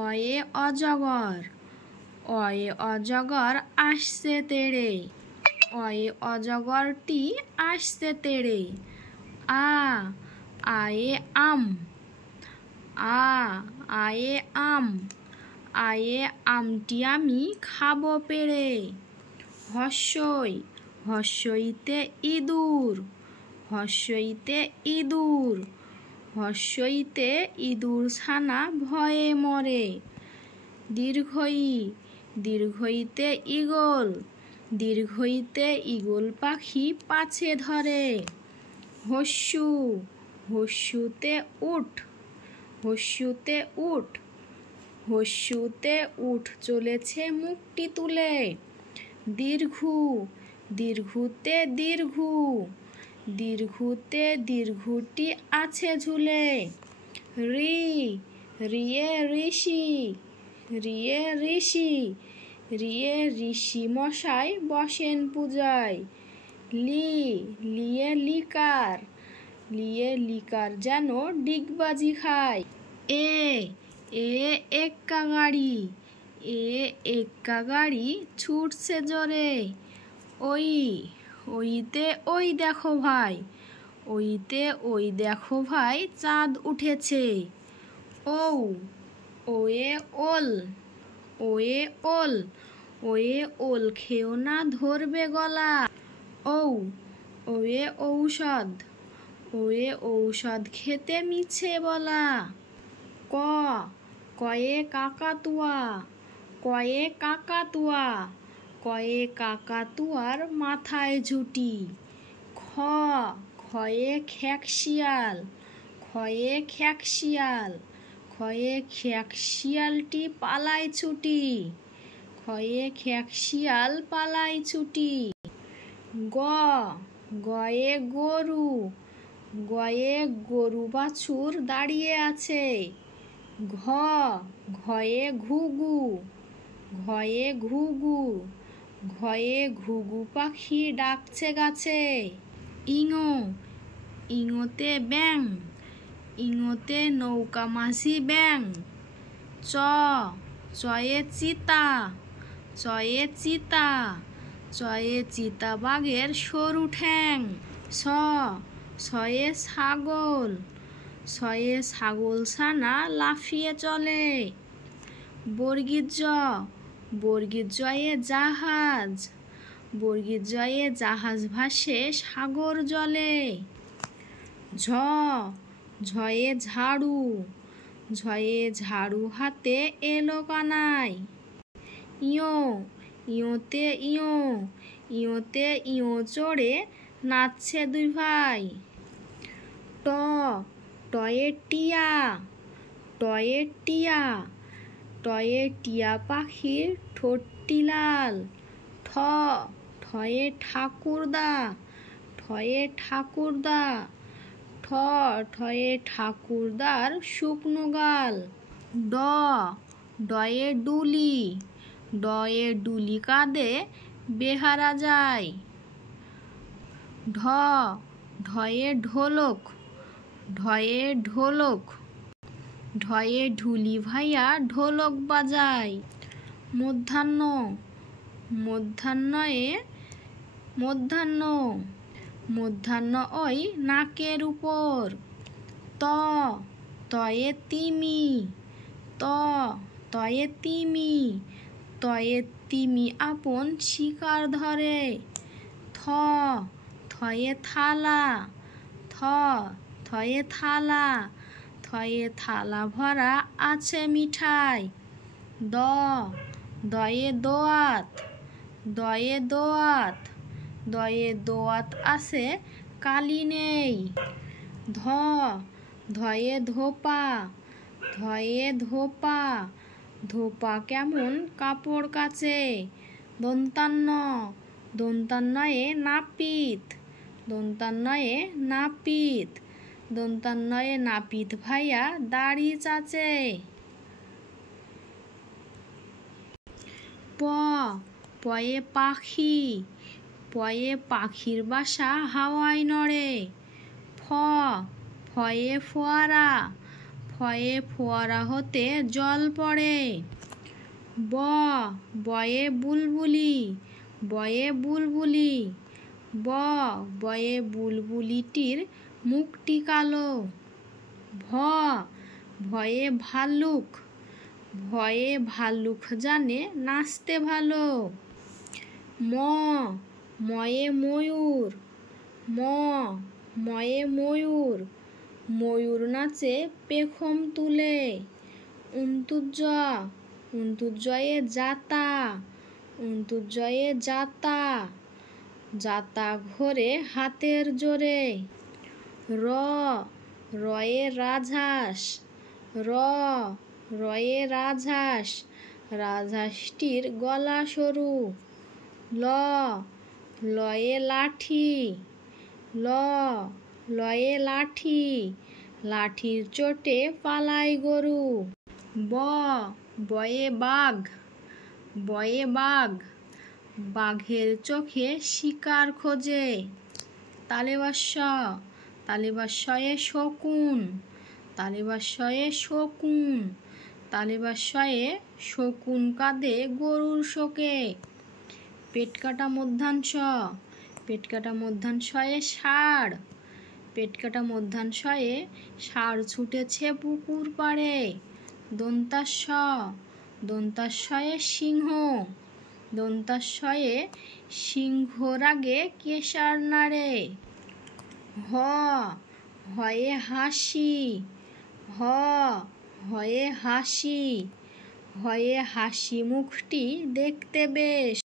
অয়ে অজগর, অয়ে অজগর আসছে তেড়ে, অয়ে অজগরটি আসছে তেড়ে। আয়ে আম, আয়ে আম, আয়ে আমটি আমি খাবো পেড়ে। হর্ষই, হর্ষইতে ইঁদুর, হর্ষইতে ইঁদুর, হর্ষইতে ইঁদুর ছানা ভয়ে মরে। দীর্ঘই, দীর্ঘইতে ঈগল, দীর্ঘইতে ঈগল পাখি পাছে ধরে। হস্যু, হস্যুতে উট, হস্যুতে উট, হস্যুতে উট চলেছে মুখটি তুলে। দীর্ঘু, দীর্ঘুতে দীর্ঘু, দীর্ঘুতে দীর্ঘুটি আছে ঝুলে। রি, রিয়ে ঋষি, রিয়ে ঋষি, রিয়ে ঋষি মশাই বসেন পূজায়। লি, লিয়ে লিকার, লিয়ে লিকার যেন ডিগবাজি খায়। এ এক্কা গাড়ি, এক্কা গাড়ি ছুটছে জোরে। ওই, ওইতে ওই দেখো ভাই, ওইতে ওই দেখো ভাই চাঁদ উঠেছে। ও, ওয়ে ওল, ওয়ে ওল, ওয়ে ওল খেও না ধরবে গলা। ও, ওয়ে ঔষধ, ওয়ে ঔষধ খেতে মিছে বলা। ক, কয়ে কাকাতুয়া, কয়ে কাকাতুয়া, কয়ে কাকাতুয়ার মাথায় ঝুঁটি। খ, খয়ে খেকশিয়াল, খয়ে খেকশিয়াল, খয়ে খেকশিয়ালটি পালায় ছুটি। খয়ে খেকশিয়াল পালায় ছুটি। গ, গয়ে গরু, গয়ে গরু বাছুর দাঁড়িয়ে আছে। ঘ, ঘয়ে ঘুঘু, ঘয়ে ঘুঘু, ঘয়ে ঘুঘু পাখি ডাকছে গাছে। ইঙো, ইঙোতে ব্যাং, ইঙোতে নৌকা মাঝি ব্যাং। চ, চয়ে চিতা, চয়ে চিতা, চয়ে চিতা বাঘের সরু ঠ্যাং। ছ, ছয়ে ছাগল, ছয়ে ছাগল ছানা লাফিয়ে চলে। বর্গীর জ, বর্গীর জয়ে জাহাজ, বর্গীর জয়ে জাহাজ ভাসে সাগর জলে। ঝ, ঝয়ে ঝাড়ু, ঝয়ে ঝাড়ু হাতে এলো কানাই। ইয়ো, ইয়োতে ইয়ো, ইয়োতে ইয়ো চড়ে নাচছে দুই ভাই। ট, টয়ে টিয়া, টয়ে টিয়া, টয়ে টিয়া পাখির ঠোঁটটি লাল। ঠ, ঠয়ে ঠাকুরদা, ঠয়ে ঠাকুরদা, ঠ, ঠয়ে ঠাকুরদার শুকনো গাল। ড, ডয়ে ডুলি, ডয়ে ডুলি কাঁধে বেহারা যায়। ঢ, ঢয়ে ঢোলক, ঢয়ে ঢোলক, ঢয়ে ঢুলি ভাইয়া ঢোলক বাজায়। মধ্যাহ্ন, মধ্যাহ্নয়ে মধ্যাহ্ন, মধ্যাহ্ন ওই নাকের উপর। ত, তয়ে তিমি, ত, তয়ে তিমি, তয়ে তিমি আপন শিকার ধরে। থ, থয়ে থালা, থ, থয়ে থালা, থয়ে থালা ভরা আছে মিঠাই। দ, দয়ে দোয়াত, দয়ে দোয়াত, দয়ে দোয়াত আছে কালি নেই। ধ, ধয়ে ধোপা, ধয়ে ধোপা, ধোপা কেমন কাপড় কাচে। দন্তান্ন, দন্তান্নয়ে নাপিত, দন্তান্নয়ে নাপিত, দন্তান্নয়ে নাপিত ভাইয়া দাড়ি চাচে। প, পয়ে পাখি, পয়ে পাখির বাসা হাওয়ায় নড়ে। ফ, ফয়ে ফোয়ারা, ফ ফয়ে ফোয়ারা হতে জল পড়ে। বয়ে বুলবুলি, বয়ে বুলবুলি, বয়ে বুলবুলিটির মুখটি কালো। ভয়ে ভাল্লুক, ভয়ে ভাল্লুক জানে নাচতে ভালো। ময়ে ময়ূর, ময়ে ময়ূর, ময়ূর নাচে পেখম তুলে। উন্তুজয়ে যাতা, উন্তুজয়ে যাতা, যাতা ঘোরে হাতের জোরে। রয়ে রাজহাঁস, রয়ে রাজহাঁস, রাজহাঁসটির গলা সরু। লয়ে লাঠি, লয়ে লাঠি, লাঠির চোটে পালায় গরু। বয়ে বাঘ, বয়ে বাঘ, বাঘের চোখে শিকার খোঁজে। তালেবাস্যয়ে শকুন, তালেবাস্যয়ে শকুন, তালেবাস্যয়ে শকুন কাঁদে গরুর শোকে। পেটকাটা মধ্যাংশ, পেটকাটা মধ্যাংশয়ে ষাঁড়, পেটকাটা মধ্যাংশয়ে ষাঁড় ছুটেছে পুকুর পাড়ে। দন্তাস্যয়ে সিংহ, দন্তাস্যয়ে সিংহ রাগে কেশার নাড়ে। হয়ে হাসি, হয়ে হাসি, হয়ে হাসি মুখটি দেখতে বেশ।